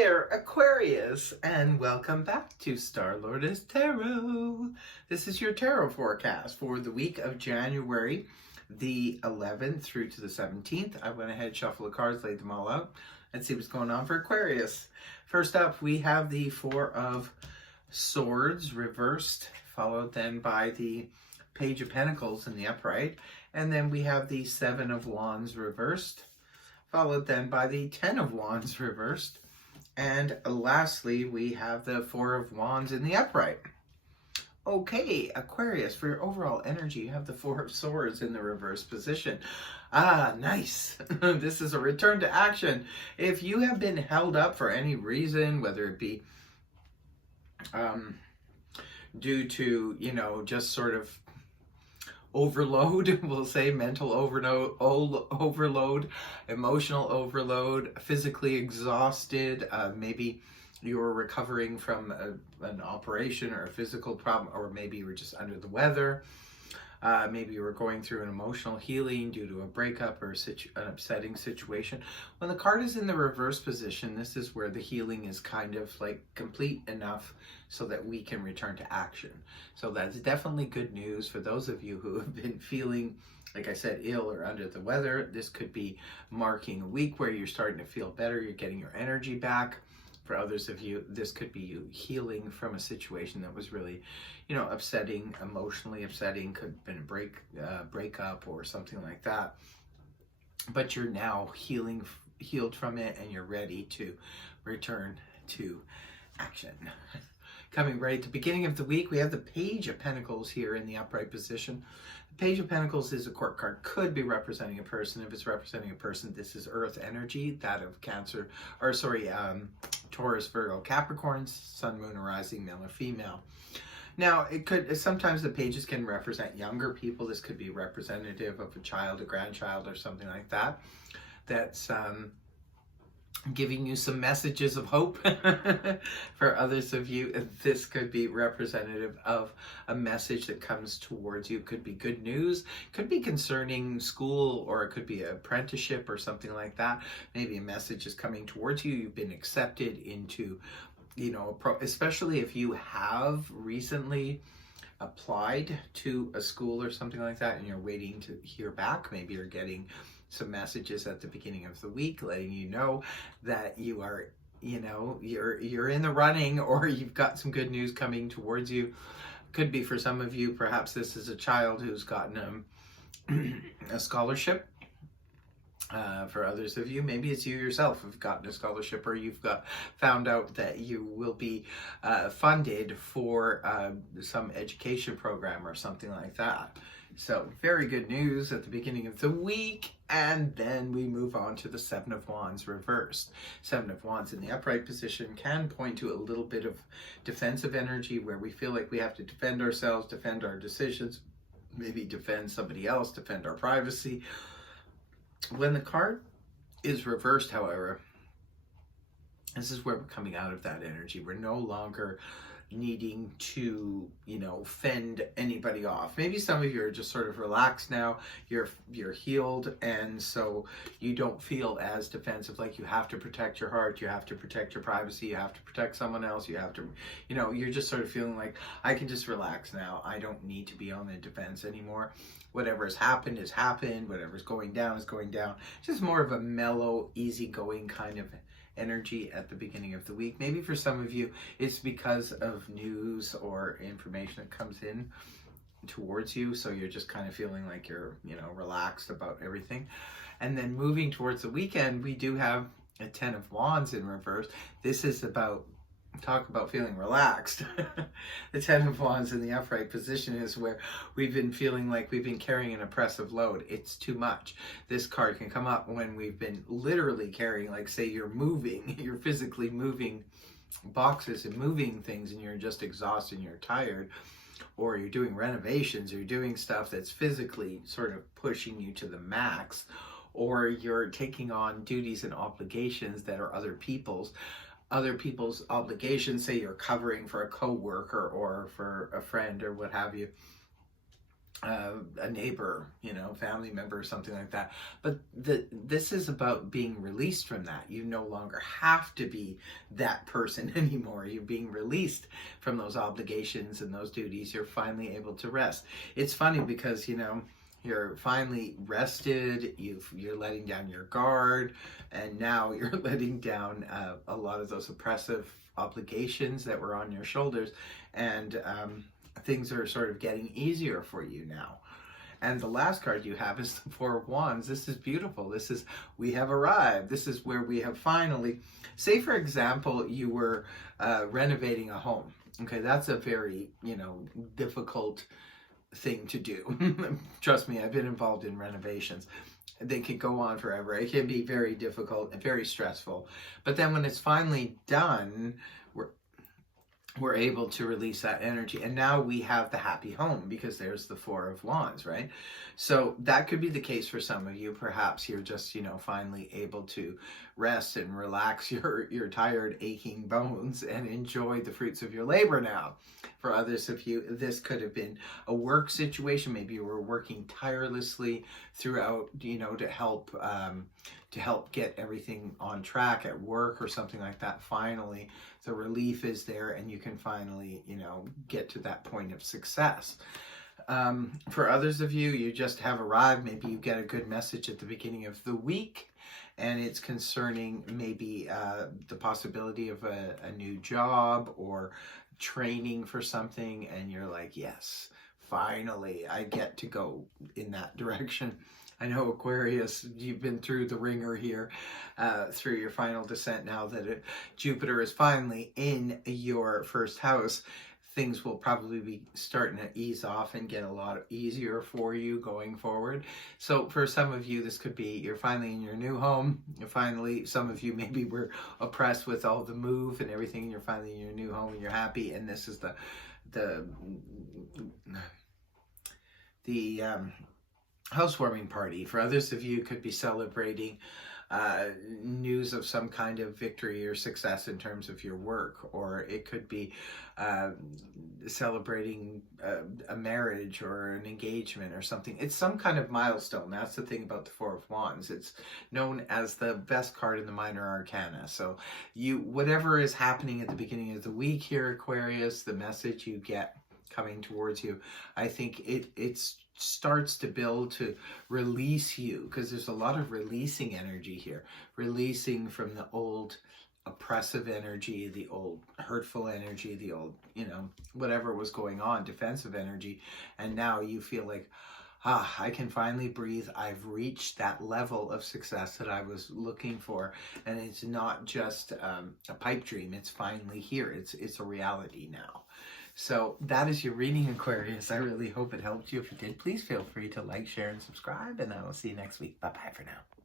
there, Aquarius, and welcome back to Star-Lord's Tarot. This is your tarot forecast for the week of January the 11th through to the 17th. I went ahead, shuffled the cards, laid them all out, and see what's going on for Aquarius. First up, we have the Four of Swords reversed, followed then by the Page of Pentacles in the upright, and then we have the Seven of Wands reversed, followed then by the Ten of Wands reversed. And lastly, we have the Four of Wands in the upright. Okay, Aquarius, for your overall energy, you have the Four of Swords in the reverse position. Ah, nice. This is a return to action. If you have been held up for any reason, whether it be due to, just sort of overload, we'll say mental overload, emotional overload, physically exhausted, maybe you were recovering from an operation or a physical problem, or maybe you were just under the weather, maybe you were going through an emotional healing due to a breakup or an upsetting situation. When the card is in the reverse position, this is where the healing is kind of like complete enough so that we can return to action. So that's definitely good news for those of you who have been feeling, like I said, ill or under the weather. This could be marking a week where you're starting to feel better, you're getting your energy back. For others of you, this could be you healing from a situation that was really, upsetting, emotionally upsetting, could have been a breakup or something like that. But you're now healed from it, and you're ready to return to action. Coming right at the beginning of the week, we have the Page of Pentacles here in the upright position. The Page of Pentacles is a court card, could be representing a person. If it's representing a person, this is Earth energy, that of Taurus, Virgo, Capricorn, Sun, Moon, or Rising, male or female. Now, sometimes the pages can represent younger people. This could be representative of a child, a grandchild, or something like that. That's giving you some messages of hope. For others of you, this could be representative of a message that comes towards you. It could be good news, could be concerning school, or it could be an apprenticeship or something like that. Maybe a message is coming towards you. You've been accepted into, especially if you have recently applied to a school or something like that and you're waiting to hear back. Maybe you're getting some messages at the beginning of the week letting you know that you are, you're in the running, or you've got some good news coming towards you. Could be for some of you, perhaps this is a child who's gotten a scholarship. For others of you, maybe it's you yourself who've gotten a scholarship, or you've found out that you will be funded for some education program or something like that. So very good news at the beginning of the week. And then we move on to the Seven of Wands reversed. Seven of Wands in the upright position can point to a little bit of defensive energy where we feel like we have to defend ourselves, defend our decisions, maybe defend somebody else, defend our privacy. When the card is reversed, however, this is where we're coming out of that energy. We're no longer needing to, fend anybody off. Maybe some of you are just sort of relaxed now. You're healed, and so you don't feel as defensive, like you have to protect your heart, you have to protect your privacy, you have to protect someone else, you have to, you're just sort of feeling like, I can just relax now. I don't need to be on the defense anymore. Whatever has happened has happened. Whatever's going down is going down. Just more of a mellow, easygoing kind of energy at the beginning of the week. Maybe for some of you, it's because of news or information that comes in towards you. So you're just kind of feeling like you're, relaxed about everything. And then moving towards the weekend, we do have a Ten of Wands in reverse. This is talk about feeling relaxed. The Ten of Wands in the upright position is where we've been feeling like we've been carrying an oppressive load. It's too much. This card can come up when we've been literally carrying, like say you're physically moving boxes and moving things, and you're just exhausted and you're tired, or you're doing renovations, or you're doing stuff that's physically sort of pushing you to the max, or you're taking on duties and obligations that are other people's obligations. Say you're covering for a co-worker or for a friend or what have you. a neighbor, you know, family member or something like that. But this is about being released from that. You no longer have to be that person anymore. You're being released from those obligations and those duties. You're finally able to rest. It's funny because, you know, you're finally rested, you're letting down your guard, and now you're letting down a lot of those oppressive obligations that were on your shoulders, and things are sort of getting easier for you now. And the last card you have is the Four of Wands. This is beautiful. This is, we have arrived. This is where we have finally, say for example, you were renovating a home. Okay, that's a very, you know, difficult thing to do. Trust me, I've been involved in renovations. They could go on forever. It can be very difficult and very stressful. But then when it's finally done, we're able to release that energy. And now we have the happy home because there's the Four of Wands, right? So that could be the case for some of you. Perhaps you're just, you know, finally able to rest and relax your tired, aching bones and enjoy the fruits of your labor now. For others of you, this could have been a work situation. Maybe you were working tirelessly throughout, you know, to help get everything on track at work or something like that. Finally, the relief is there and you can finally, you know, get to that point of success. For others of you, you just have arrived. Maybe you get a good message at the beginning of the week, and it's concerning maybe the possibility of a new job or training for something, and you're like, yes, finally, I get to go in that direction. I know, Aquarius, you've been through the ringer here, through your final descent. Now that Jupiter is finally in your first house, things will probably be starting to ease off and get a lot easier for you going forward. So for some of you, this could be you're finally in your new home. You're finally, some of you maybe were oppressed with all the move and everything, and you're finally in your new home and you're happy. And this is the housewarming party. For others of you, could be celebrating news of some kind of victory or success in terms of your work, or it could be celebrating a marriage or an engagement or something. It's some kind of milestone. That's the thing about the Four of Wands. It's known as the best card in the minor arcana. So whatever is happening at the beginning of the week here, Aquarius, the message you get coming towards you, I think it starts to build to release you, because there's a lot of releasing energy here, releasing from the old oppressive energy, the old hurtful energy, the old, you know, whatever was going on, defensive energy. And now you feel like, I can finally breathe. I've reached that level of success that I was looking for. And it's not just a pipe dream. It's finally here. It's a reality now. So that is your reading, Aquarius. I really hope it helped you. If it did, please feel free to like, share, and subscribe. And I will see you next week. Bye-bye for now.